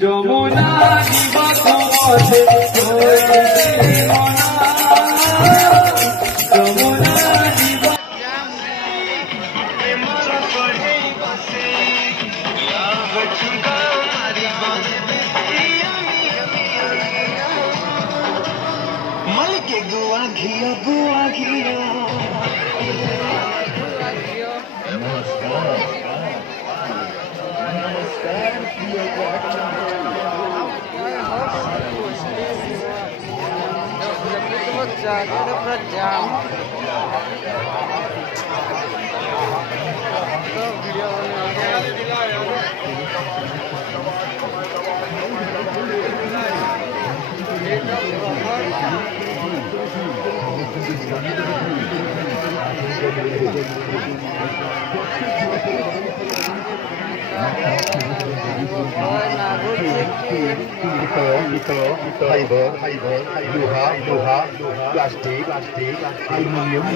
যমুনা দিবস মধ্যে হয়েছে মনা যমুনা দিবস मल के गुआ घिया गुआ घिया Luha, plastik, aluminium,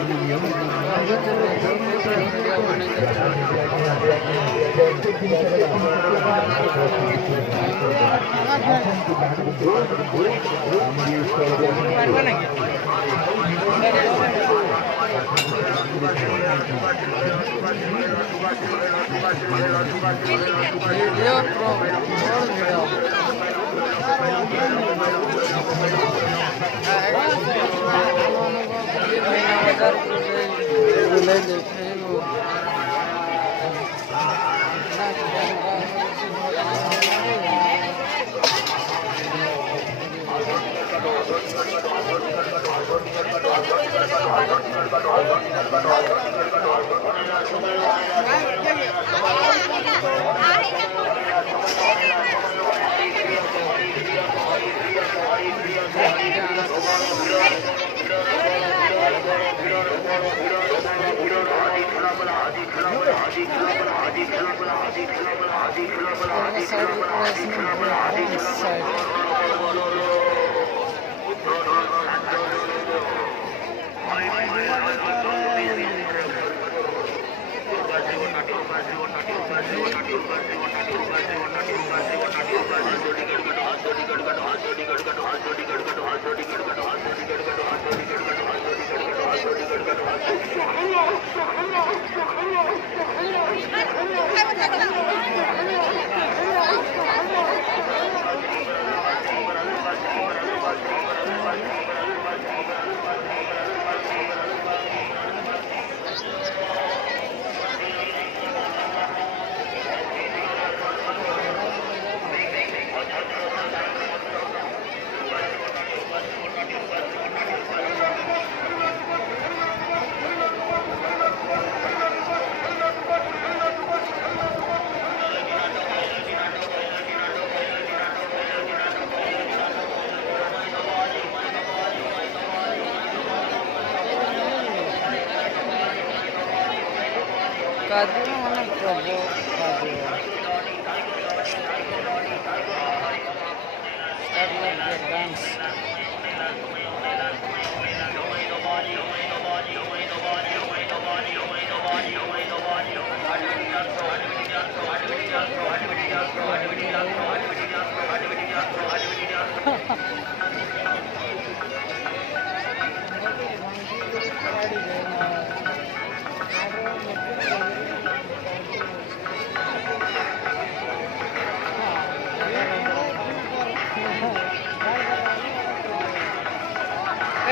Kaduna mana Prabu Kaduna. Start like the dance.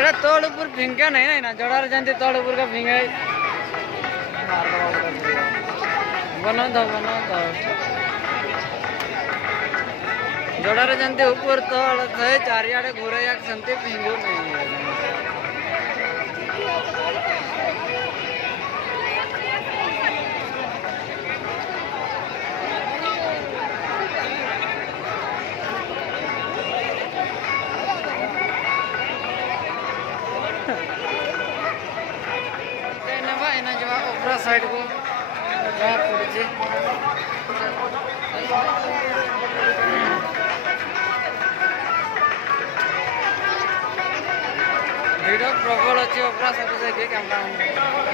Era तोड़ ऊपर फिंका नहीं ना जोड़ा जानते तोड़ ऊपर का फिंगा बना दो जोड़ा जानते ऊपर तोड़ थे चारियाड़े घूरे या संते फिंगो नहीं है साइड को भिड़ प्रबल अच्छी साइड से कैमरा